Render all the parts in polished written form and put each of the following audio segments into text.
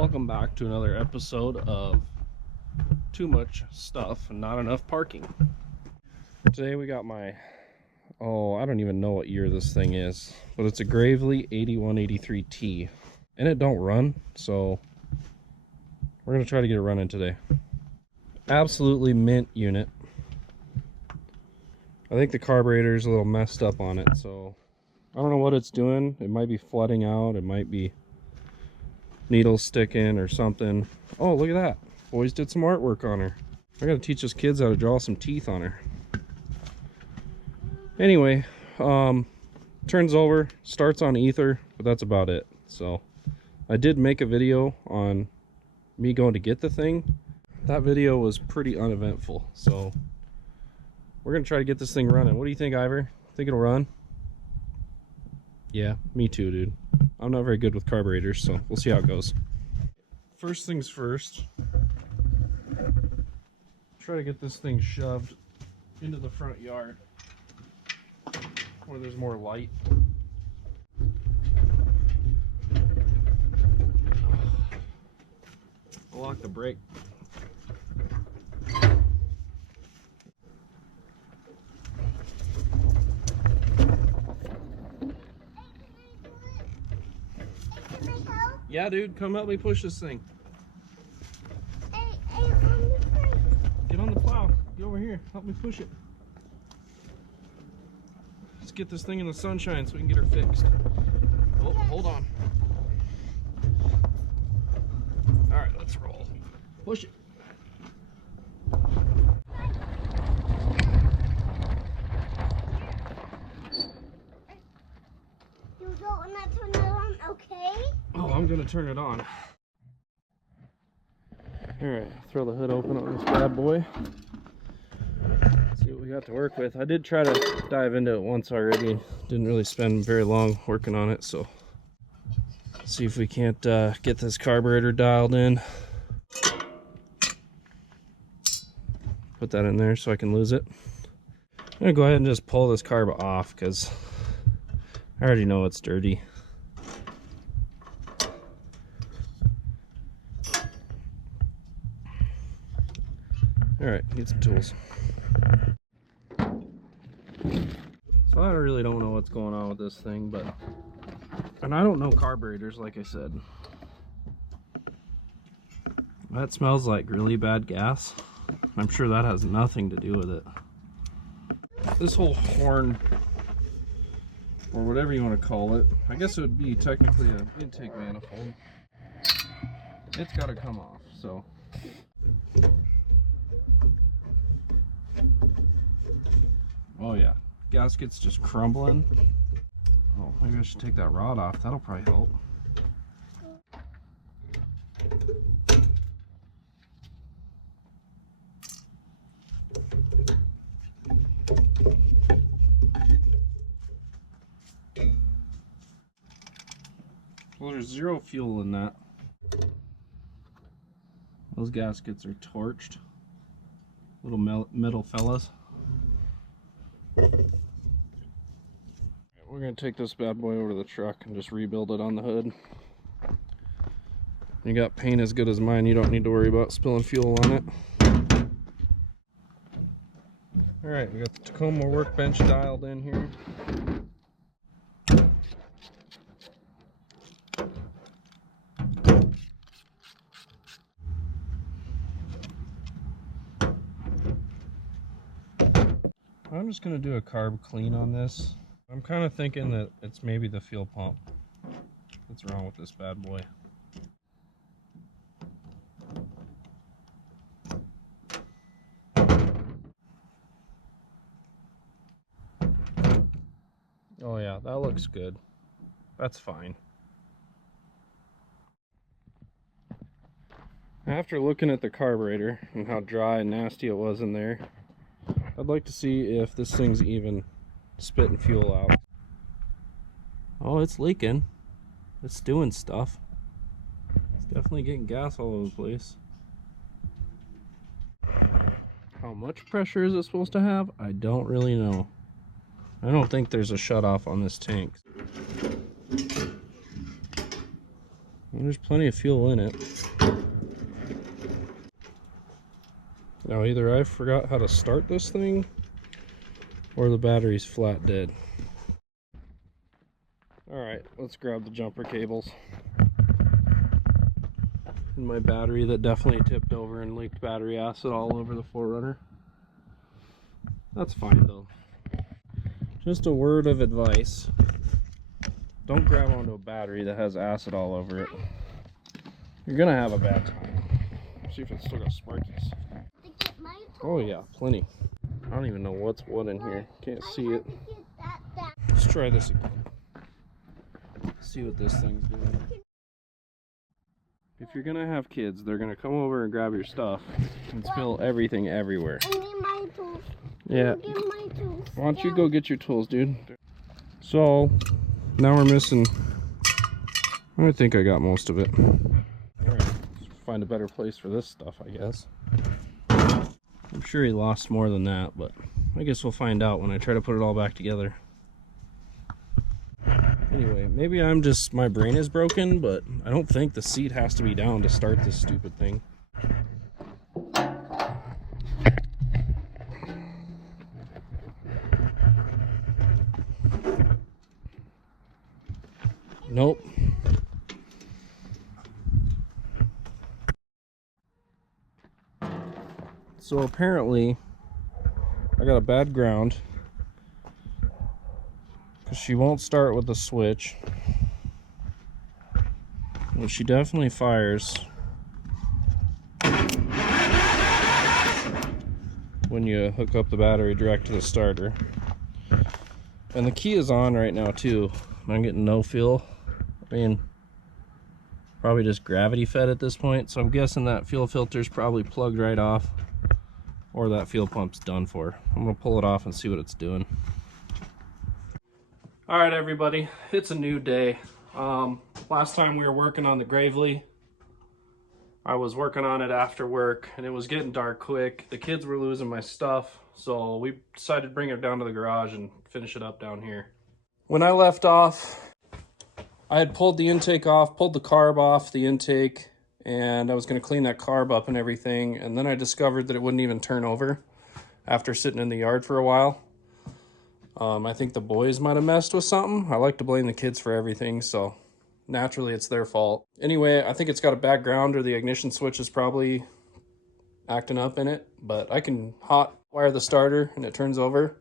Welcome back to another episode of Too Much Stuff and Not Enough Parking. Today we got my, I don't even know what year this thing is, but it's a Gravely 8183T, and it don't run, so we're going to try to get it running today. Absolutely mint unit. I think the carburetor is a little messed up on it, so I don't know what it's doing. It might be flooding out, it might be needles sticking or something. Oh, look at that. Boys did some artwork on her. I gotta teach those kids how to draw some teeth on her. Anyway, turns over, starts on ether, but that's about it. So I did make a video on me going to get the thing. That video was pretty uneventful, so we're gonna try to get this thing running. What do you think, Ivor? Think it'll run? Yeah, me too, dude. I'm not very good with carburetors, so we'll see how it goes. First things first, try to get this thing shoved into the front yard where there's more light. I'll lock the brake. Yeah, dude, come help me push this thing. Get on the plow. Get over here. Help me push it. Let's get this thing in the sunshine so we can get her fixed. Oh, hold on. All right, let's roll. Push it. You don't want to turn it on, okay? Oh, I'm gonna turn it on. All right, throw the hood open on this bad boy. See what we got to work with. I did try to dive into it once already. Didn't really spend very long working on it, so see if we can't get this carburetor dialed in. Put that in there so I can lose it. I'm gonna go ahead and just pull this carb off because I already know it's dirty. Alright, need some tools. So I really don't know what's going on with this thing, and I don't know carburetors, like I said. That smells like really bad gas. I'm sure that has nothing to do with it. This whole horn, or whatever you want to call it, I guess it would be technically an intake manifold. It's got to come off, so. Oh yeah, gasket's just crumbling. Oh, maybe I should take that rod off. That'll probably help. Well, there's zero fuel in that. Those gaskets are torched. Little metal fellas. We're going to take this bad boy over to the truck and just rebuild it on the hood. You got paint as good as mine, you don't need to worry about spilling fuel on it. Alright, we got the Tacoma workbench dialed in here. I'm just going to do a carb clean on this. I'm kind of thinking that it's maybe the fuel pump. What's wrong with this bad boy? Oh yeah, that looks good. That's fine. After looking at the carburetor and how dry and nasty it was in there, I'd like to see if this thing's even spitting fuel out. Oh, it's leaking. It's doing stuff. It's definitely getting gas all over the place. How much pressure is it supposed to have? I don't really know. I don't think there's a shutoff on this tank. There's plenty of fuel in it. Now either I forgot how to start this thing or the battery's flat dead. Alright, let's grab the jumper cables. And my battery that definitely tipped over and leaked battery acid all over the 4Runner. That's fine though. Just a word of advice. Don't grab onto a battery that has acid all over it. You're gonna have a bad time. See if it's still got sparkies. Oh yeah, plenty. I don't even know what's what in here. Can't see it. Let's try this again. See what this thing's doing. If you're gonna have kids, they're gonna come over and grab your stuff and spill everything everywhere. I need my tools. Yeah. Give my tools. Why don't you go get your tools, dude? So, now we're missing... I think I got most of it. Alright, let's find a better place for this stuff, I guess. I'm sure he lost more than that, but I guess we'll find out when I try to put it all back together. Anyway, maybe my brain is broken, but I don't think the seat has to be down to start this stupid thing. Nope. So apparently, I got a bad ground because she won't start with the switch. Well, she definitely fires when you hook up the battery direct to the starter. And the key is on right now too. I'm getting no fuel. I mean, probably just gravity fed at this point, so I'm guessing that fuel filter's probably plugged right off, or that fuel pump's done for. I'm gonna pull it off and see what it's doing. All right, everybody, it's a new day. Last time we were working on the Gravely, I was working on it after work, and it was getting dark quick. The kids were losing my stuff, so we decided to bring it down to the garage and finish it up down here. When I left off, I had pulled the intake off, pulled the carb off the intake, and I was going to clean that carb up and everything, and then I discovered that it wouldn't even turn over after sitting in the yard for a while. I think the boys might have messed with something. I like to blame the kids for everything, so naturally it's their fault. Anyway, I think it's got a bad ground, or the ignition switch is probably acting up in it, but I can hot wire the starter and it turns over.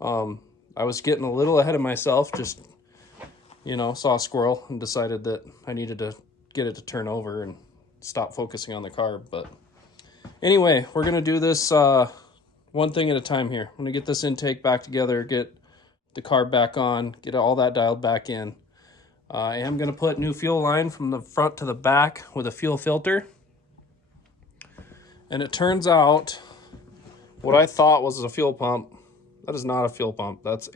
I was getting a little ahead of myself, just, you know, saw a squirrel and decided that I needed to get it to turn over and stop focusing on the carb. But anyway, we're gonna do this one thing at a time here. I'm gonna get this intake back together, get the carb back on, get all that dialed back in. I am gonna put new fuel line from the front to the back with a fuel filter. And it turns out what I thought was a fuel pump, that is not a fuel pump. That's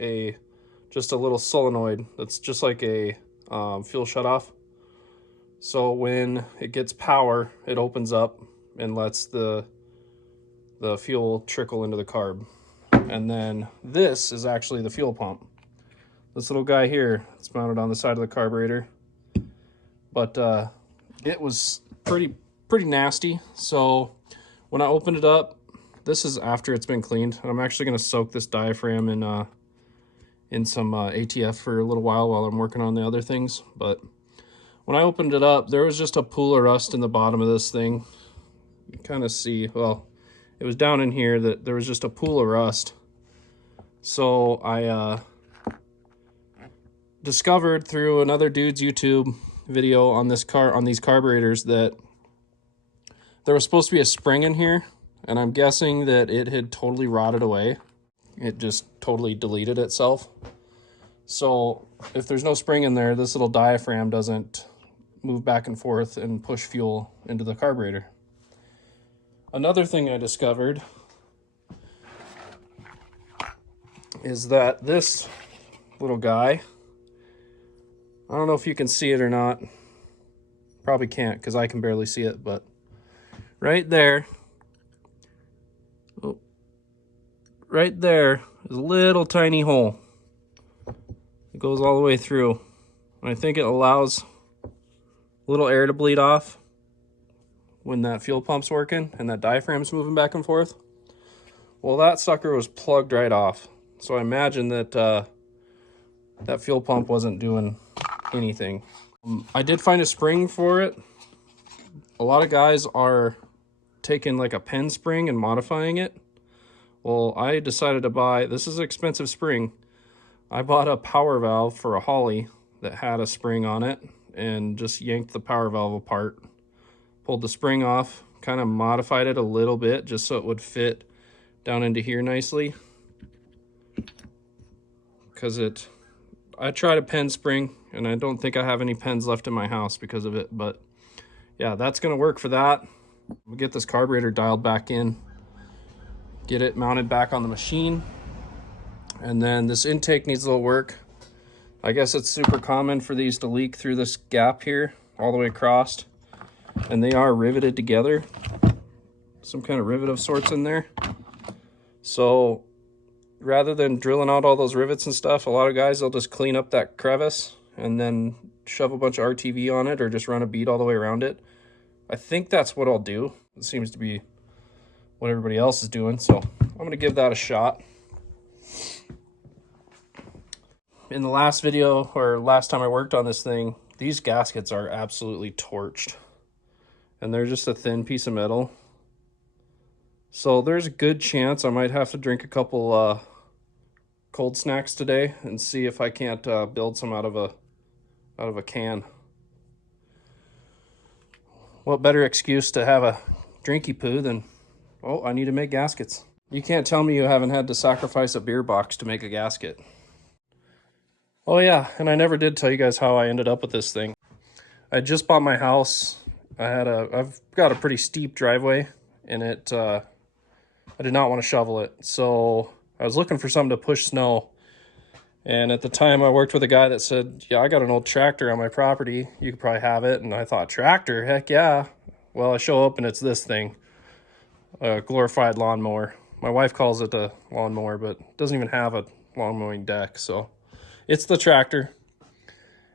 just a little solenoid that's just like a fuel shutoff. So when it gets power, it opens up and lets the fuel trickle into the carb. And then this is actually the fuel pump. This little guy here, it's mounted on the side of the carburetor. But it was pretty nasty. So when I opened it up, this is after it's been cleaned. And I'm actually gonna soak this diaphragm in some ATF for a little while I'm working on the other things. But when I opened it up, there was just a pool of rust in the bottom of this thing. You can kind of see, well, it was down in here that there was just a pool of rust. So I discovered through another dude's YouTube video on these carburetors that there was supposed to be a spring in here, and I'm guessing that it had totally rotted away. It just totally deleted itself. So if there's no spring in there, this little diaphragm doesn't move back and forth and push fuel into the carburetor. Another thing I discovered is that this little guy, I don't know if you can see it or not. Probably can't because I can barely see it, but right there, oh, right there is a little tiny hole. It goes all the way through. And I think it allows little air to bleed off when that fuel pump's working and that diaphragm's moving back and forth. Well, that sucker was plugged right off. So I imagine that that fuel pump wasn't doing anything. I did find a spring for it. A lot of guys are taking like a pen spring and modifying it. Well, I decided to buy, this is an expensive spring. I bought a power valve for a Holly that had a spring on it and just yanked the power valve apart. Pulled the spring off, kind of modified it a little bit just so it would fit down into here nicely. Because I tried a pen spring and I don't think I have any pens left in my house because of it. But yeah, that's going to work for that. We'll get this carburetor dialed back in, get it mounted back on the machine. And then this intake needs a little work. I guess it's super common for these to leak through this gap here all the way across. And they are riveted together. Some kind of rivet of sorts in there. So rather than drilling out all those rivets and stuff, a lot of guys, they'll just clean up that crevice and then shove a bunch of RTV on it or just run a bead all the way around it. I think that's what I'll do. It seems to be what everybody else is doing. So I'm going to give that a shot. In the last video, or last time I worked on this thing, these gaskets are absolutely torched. And they're just a thin piece of metal. So there's a good chance I might have to drink a couple cold snacks today and see if I can't build some out of a can. What better excuse to have a drinky poo than, oh, I need to make gaskets. You can't tell me you haven't had to sacrifice a beer box to make a gasket. Oh yeah, and I never did tell you guys how I ended up with this thing. I just bought my house. I've got a pretty steep driveway, and I did not want to shovel it. So I was looking for something to push snow. And at the time I worked with a guy that said, yeah, I got an old tractor on my property. You could probably have it. And I thought, tractor? Heck yeah. Well, I show up and it's this thing, a glorified lawnmower. My wife calls it a lawnmower, but it doesn't even have a lawn mowing deck. So it's the tractor.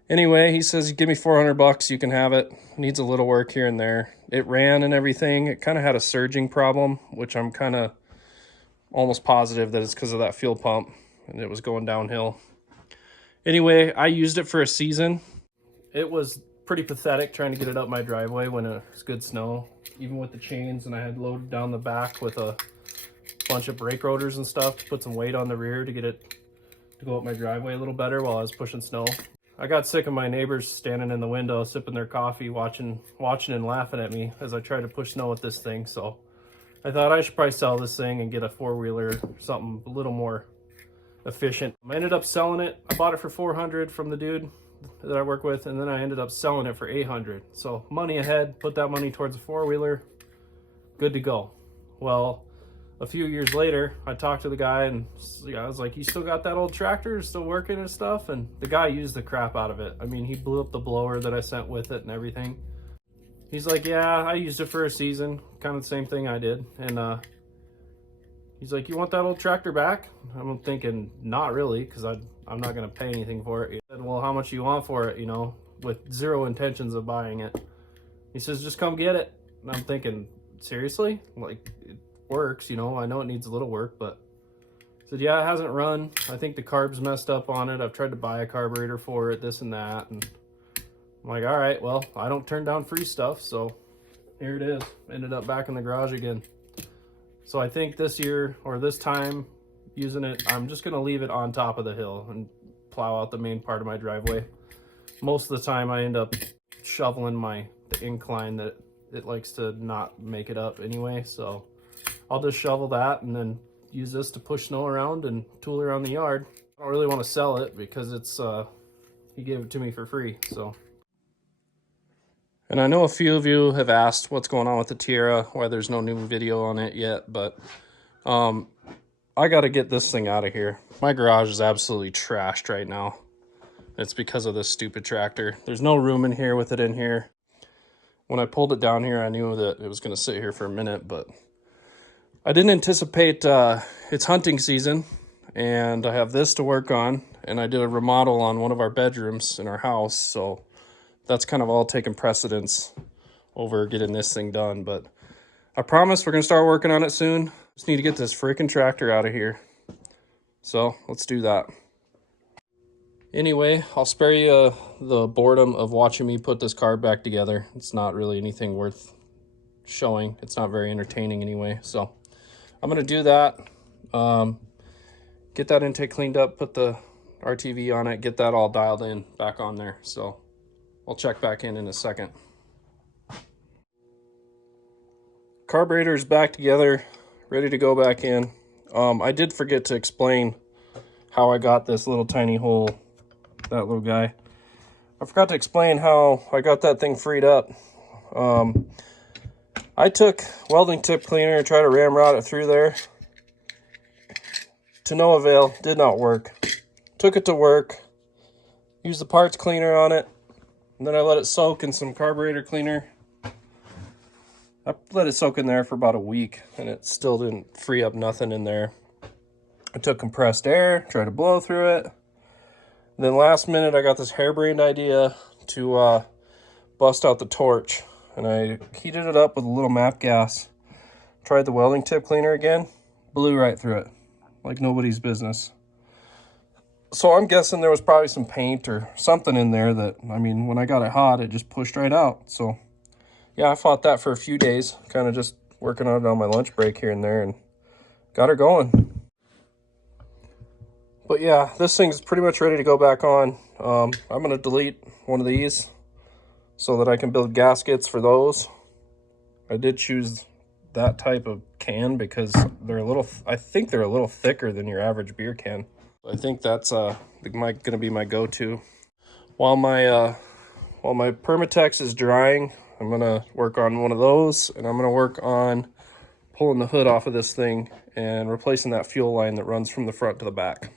Anyway, he says, give me $400, you can have it. Needs a little work here and there. It ran and everything. It kind of had a surging problem, which I'm kind of almost positive that it's because of that fuel pump, and it was going downhill. Anyway, I used it for a season. It was pretty pathetic trying to get it up my driveway when it was good snow, even with the chains, and I had loaded down the back with a bunch of brake rotors and stuff to put some weight on the rear to get it to go up my driveway a little better while I was pushing snow. I got sick of my neighbors standing in the window sipping their coffee, watching and laughing at me as I tried to push snow with this thing. So I thought I should probably sell this thing and get a four-wheeler, something a little more efficient. I ended up selling it. I bought it for $400 from the dude that I work with, and then I ended up selling it for $800. So money ahead, put that money towards a four-wheeler, good to go. Well, a few years later, I talked to the guy and I was like, you still got that old tractor? Still working and stuff? And the guy used the crap out of it. I mean, he blew up the blower that I sent with it and everything. He's like, yeah, I used it for a season. Kind of the same thing I did. And he's like, you want that old tractor back? I'm thinking, not really, because I'm not going to pay anything for it. He said, well, how much do you want for it, you know, with zero intentions of buying it? He says, just come get it. And I'm thinking, seriously? Like, it works, you know, I know it needs a little work, but I said, yeah, it hasn't run. I think the carb's messed up on it. I've tried to buy a carburetor for it, this and that. And I'm like, all right, well, I don't turn down free stuff, so here it is. Ended up back in the garage again. So I think this year, or this time, using it, I'm just going to leave it on top of the hill and plow out the main part of my driveway. Most of the time I end up shoveling the incline that it likes to not make it up anyway, so I'll just shovel that and then use this to push snow around and tool around the yard. I don't really want to sell it because it's he gave it to me for free. So, and I know a few of you have asked what's going on with the Tierra, why there's no new video on it yet, but I got to get this thing out of here. My garage is absolutely trashed right now. It's because of this stupid tractor. There's no room in here with it in here. When I pulled it down here, I knew that it was going to sit here for a minute, but I didn't anticipate it's hunting season, and I have this to work on, and I did a remodel on one of our bedrooms in our house, so that's kind of all taking precedence over getting this thing done. But I promise we're going to start working on it soon. Just need to get this freaking tractor out of here. So let's do that. Anyway, I'll spare you the boredom of watching me put this car back together. It's not really anything worth showing. It's not very entertaining anyway. So I'm going to do that. Get that intake cleaned up, put the RTV on it, get that all dialed in back on there. So I'll check back in a second. Carburetor's back together, ready to go back in. I did forget to explain how I got this little tiny hole, that little guy. I forgot to explain how I got that thing freed up. I took welding tip cleaner and tried to ramrod it through there. To no avail, did not work. Took it to work, used the parts cleaner on it, and then I let it soak in some carburetor cleaner. I let it soak in there for about a week, and it still didn't free up nothing in there. I took compressed air, tried to blow through it. And then last minute, I got this harebrained idea to bust out the torch. And I heated it up with a little MAP gas. Tried the welding tip cleaner again, blew right through it, like nobody's business. So I'm guessing there was probably some paint or something in there that, I mean, when I got it hot, it just pushed right out. So yeah, I fought that for a few days, kind of just working on it on my lunch break here and there, and got her going. But yeah, this thing's pretty much ready to go back on. I'm going to delete one of these so that I can build gaskets for those. I did choose that type of can because they're a little, I think they're a little thicker than your average beer can. I think that's going to be my go-to. While my Permatex is drying, I'm going to work on one of those, and I'm going to work on pulling the hood off of this thing and replacing that fuel line that runs from the front to the back.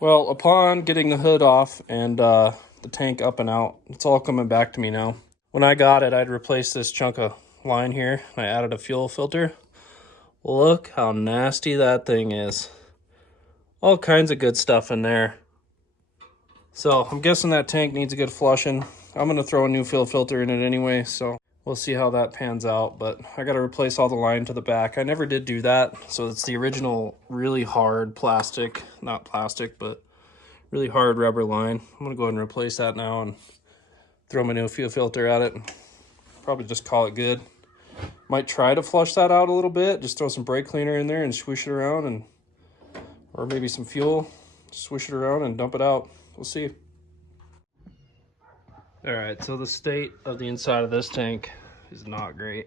Well, upon getting the hood off and the tank up and out, it's all coming back to me now. When I got it, I'd replaced this chunk of line here. I added a fuel filter. Look how nasty that thing is. All kinds of good stuff in there. So I'm guessing that tank needs a good flushing. I'm going to throw a new fuel filter in it anyway, so we'll see how that pans out. But I got to replace all the line to the back. I never did do that, so it's the original really hard plastic, not plastic, but really hard rubber line. I'm going to go ahead and replace that now and throw my new fuel filter at it. Probably just call it good. Might try to flush that out a little bit, just throw some brake cleaner in there and swish it around, and or maybe some fuel, swish it around and dump it out. We'll see. All right, so the state of the inside of this tank is not great.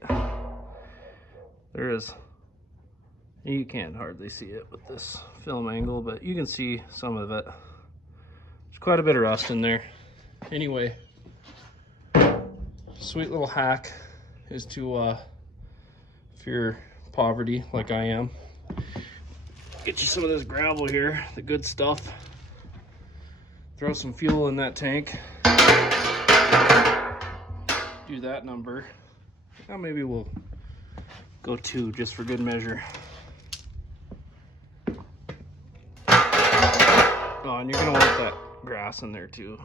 You can't hardly see it with this film angle, but you can see some of it. There's quite a bit of rust in there. Anyway, sweet little hack is to, if you're poverty like I am, get you some of this gravel here, the good stuff. Throw some fuel in that tank. Do that number. Now maybe we'll go 2 just for good measure. Oh, and you're gonna want that grass in there too.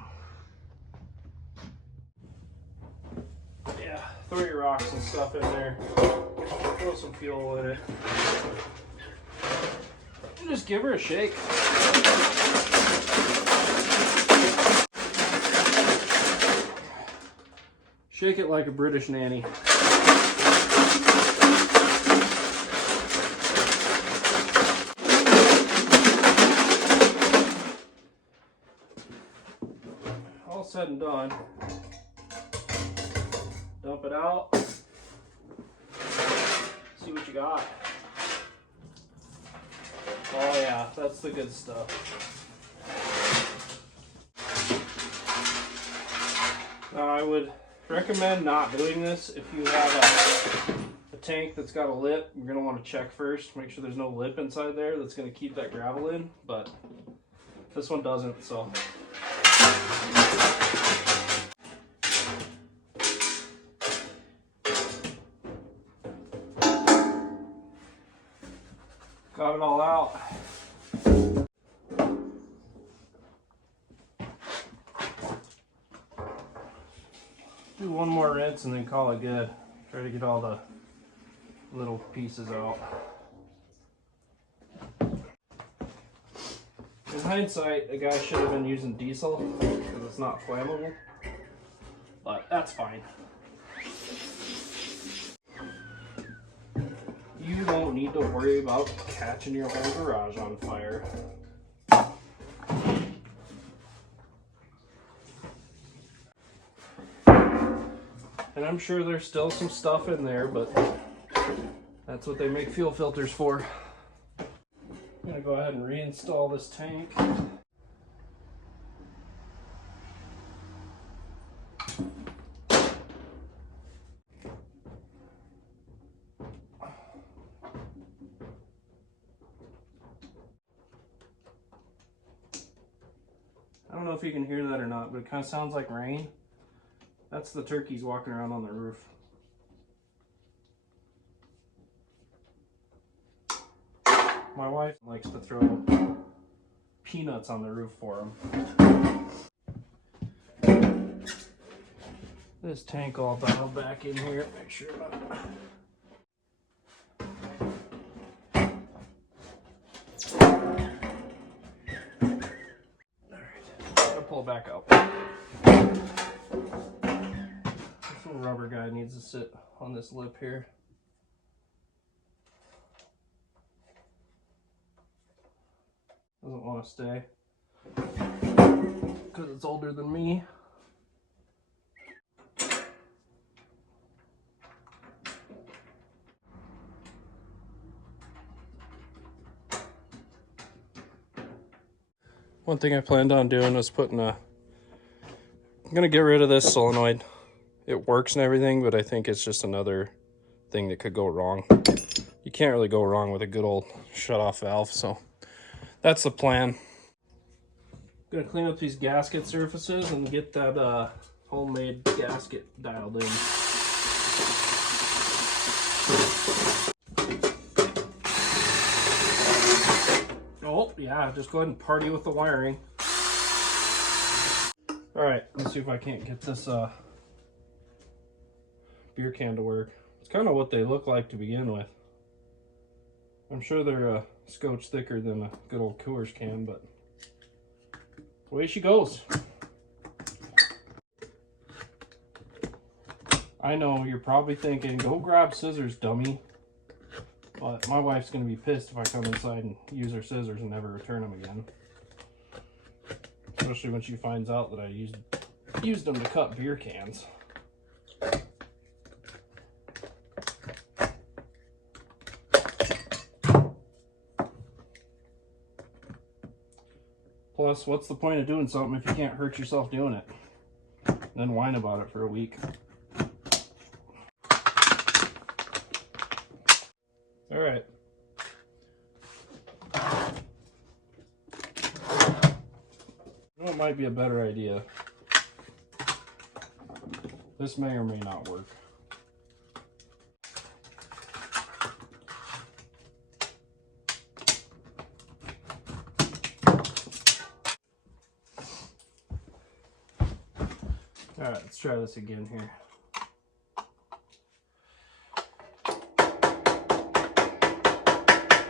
Yeah, throw your rocks and stuff in there. Throw some fuel in it. And just give her a shake. Shake it like a British nanny. All said and done. Dump it out. See what you got. Oh yeah, that's the good stuff. Now I would recommend not doing this if you have a tank that's got a lip. You're going to want to check first, make sure there's no lip inside there that's going to keep that gravel in, but this one doesn't, so. Got it all out. Do one more rinse and then call it good. Try to get all the little pieces out. In hindsight, the guy should have been using diesel because it's not flammable, but that's fine. You don't need to worry about catching your whole garage on fire. And I'm sure there's still some stuff in there, but that's what they make fuel filters for. I'm gonna go ahead and reinstall this tank. I don't know if you can hear that or not, but it kind of sounds like rain. That's the turkeys walking around on the roof. My wife likes to throw peanuts on the roof for them. This tank all dialed back in here. Make sure not. Pull it back out. This little rubber guy needs to sit on this lip here. Doesn't want to stay because it's older than me. One thing I planned on doing was putting I'm gonna get rid of this solenoid. It works and everything, but I think it's just another thing that could go wrong. You can't really go wrong with a good old shut-off valve, so that's the plan. Gonna clean up these gasket surfaces and get that homemade gasket dialed in. Oh, yeah, just go ahead and party with the wiring. Alright, let's see if I can't get this beer can to work. It's kind of what they look like to begin with. I'm sure they're a scotch thicker than a good old Coors can, but away she goes. I know you're probably thinking, go grab scissors, dummy. But my wife's going to be pissed if I come inside and use her scissors and never return them again. Especially when she finds out that I used them to cut beer cans. Plus, what's the point of doing something if you can't hurt yourself doing it? And then whine about it for a week. All right. You know, it might be a better idea. This may or may not work. All right, let's try this again here.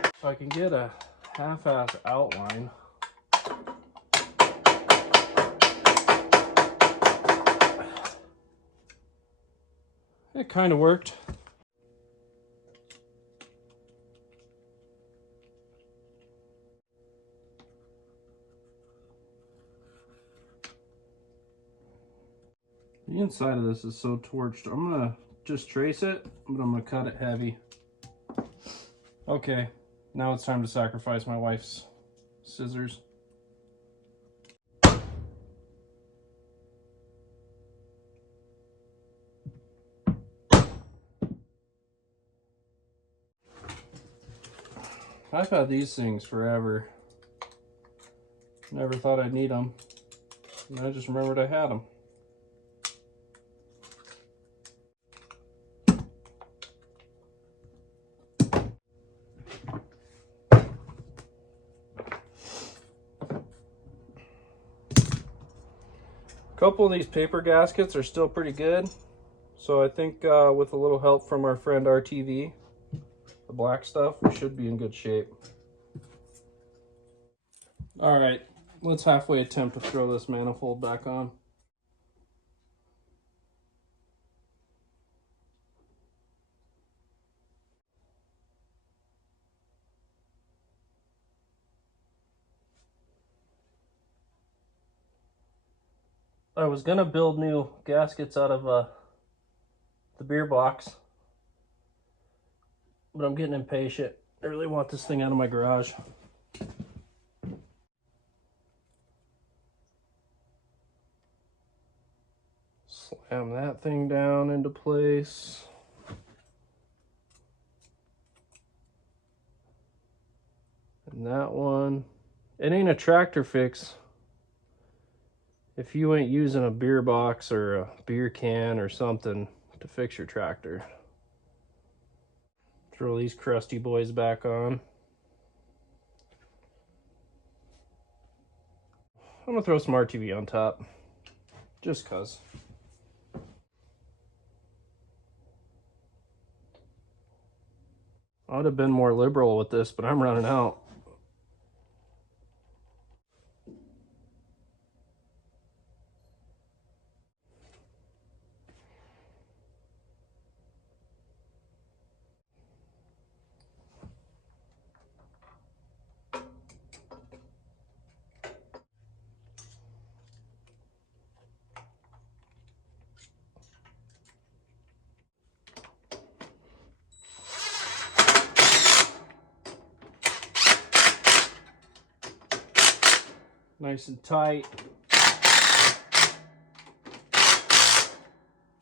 If I can get a half-ass outline, it kind of worked. The inside of this is so torched. I'm gonna just trace it, but I'm gonna cut it heavy. Okay, now it's time to sacrifice my wife's scissors. I've had these things forever. Never thought I'd need them. And I just remembered I had them. couple of these paper gaskets are still pretty good. So I think with a little help from our friend RTV, the black stuff, we should be in good shape. All right, let's halfway attempt to throw this manifold back on. I was gonna build new gaskets out of the beer box, but I'm getting impatient. I really want this thing out of my garage. Slam that thing down into place. And that one. It ain't a tractor fix if you ain't using a beer box or a beer can or something to fix your tractor. Throw these crusty boys back on. I'm gonna throw some RTV on top, just cause. I would have been more liberal with this, but I'm running out. Nice and tight.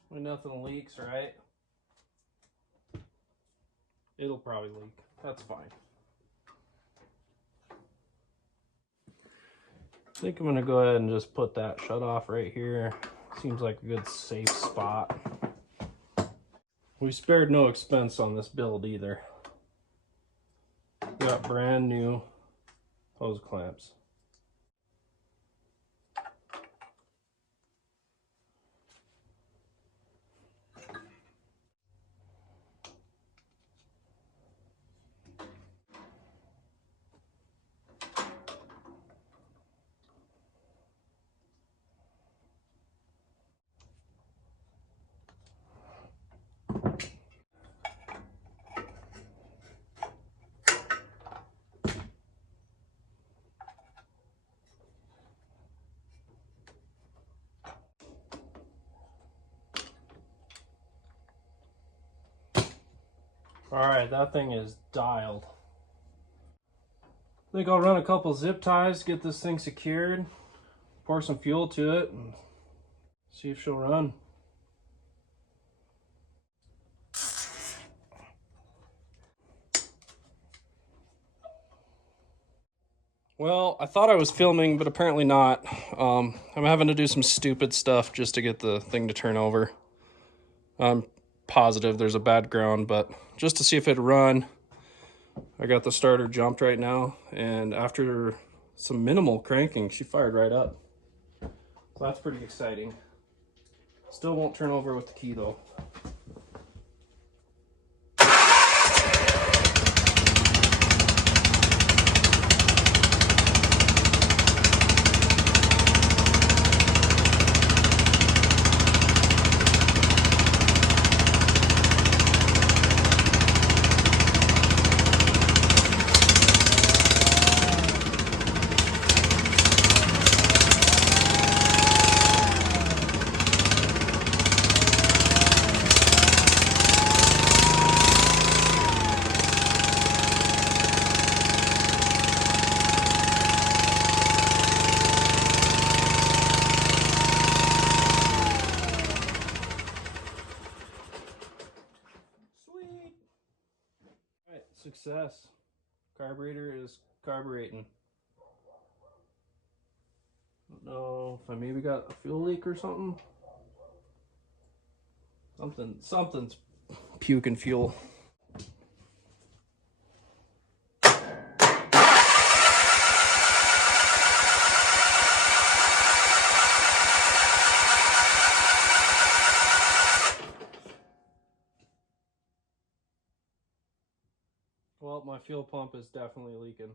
When nothing leaks, right? It'll probably leak. That's fine. I think I'm gonna go ahead and just put that shut off right here. Seems like a good safe spot. We spared no expense on this build either. Got brand new hose clamps. Alright, that thing is dialed. I think I'll run a couple zip ties, get this thing secured, pour some fuel to it, and see if she'll run. Well, I thought I was filming, but apparently not. I'm having to do some stupid stuff just to get the thing to turn over. I'm positive there's a bad ground, but just to see if it'd run. I got the starter jumped right now, and after some minimal cranking, she fired right up. So that's pretty exciting. Still won't turn over with the key though. Success. Carburetor is carbureting. Don't know if I maybe got a fuel leak or something. Something's puking fuel. Well, my fuel pump is definitely leaking.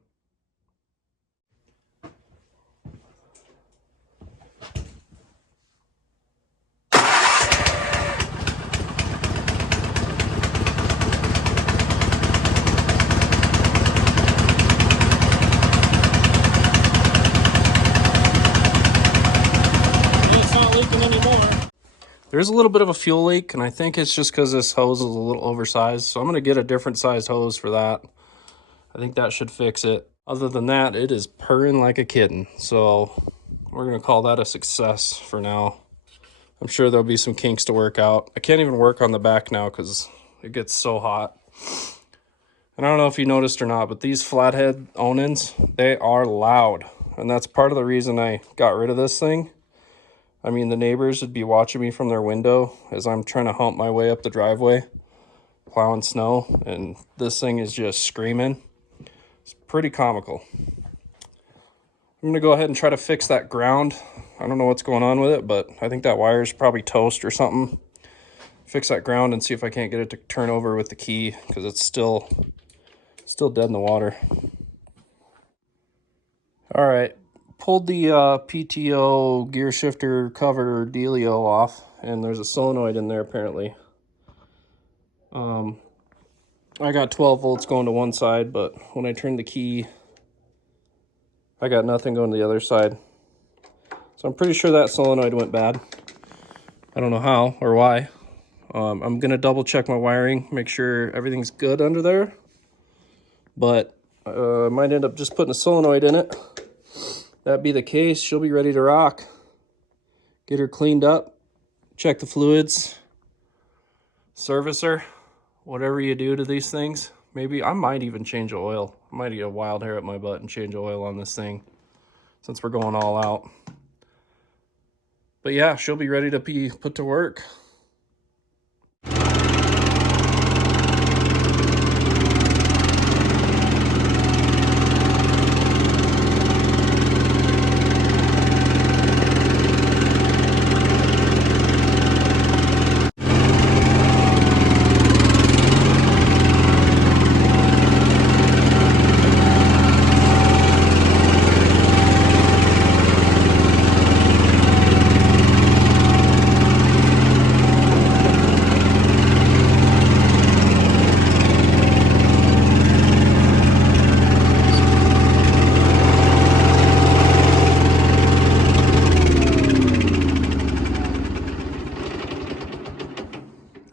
It's not leaking anymore. There's a little bit of a fuel leak, and I think it's just because this hose is a little oversized. So I'm going to get a different sized hose for that. I think that should fix it. Other than that, it is purring like a kitten. So we're going to call that a success for now. I'm sure there'll be some kinks to work out. I can't even work on the back now because it gets so hot. And I don't know if you noticed or not, but these flathead Onins, they are loud. And that's part of the reason I got rid of this thing. I mean, the neighbors would be watching me from their window as I'm trying to hump my way up the driveway, plowing snow, and this thing is just screaming. It's pretty comical. I'm going to go ahead and try to fix that ground. I don't know what's going on with it, but I think that wire is probably toast or something. Fix that ground and see if I can't get it to turn over with the key, because it's still dead in the water. All right, pulled the PTO gear shifter cover dealio off, and there's a solenoid in there apparently. I got 12 volts going to one side, but when I turned the key, I got nothing going to the other side. So I'm pretty sure that solenoid went bad. I don't know how or why. I'm gonna double check my wiring, make sure everything's good under there. But I might end up just putting a solenoid in it. That be the case, she'll be ready to rock. Get her cleaned up, check the fluids, service her, whatever you do to these things. Maybe I might even change the oil. I might get a wild hair up my butt and change the oil on this thing, since we're going all out. But yeah, she'll be ready to be put to work.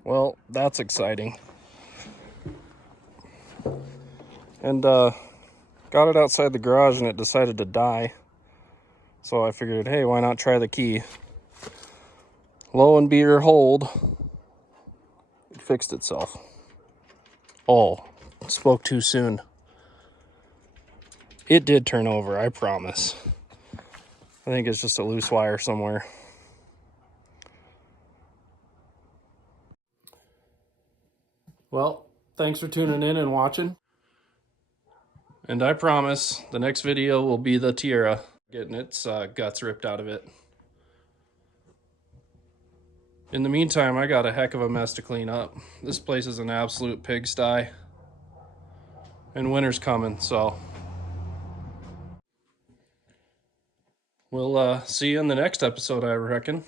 Well, that's exciting. And got it outside the garage and it decided to die. So I figured, hey, why not try the key? Lo and behold, it fixed itself. Oh, spoke too soon. It did turn over, I promise. I think it's just a loose wire somewhere. Well, thanks for tuning in and watching. And I promise the next video will be the Tierra getting its guts ripped out of it. In the meantime, I got a heck of a mess to clean up. This place is an absolute pigsty. And winter's coming, so we'll see you in the next episode, I reckon.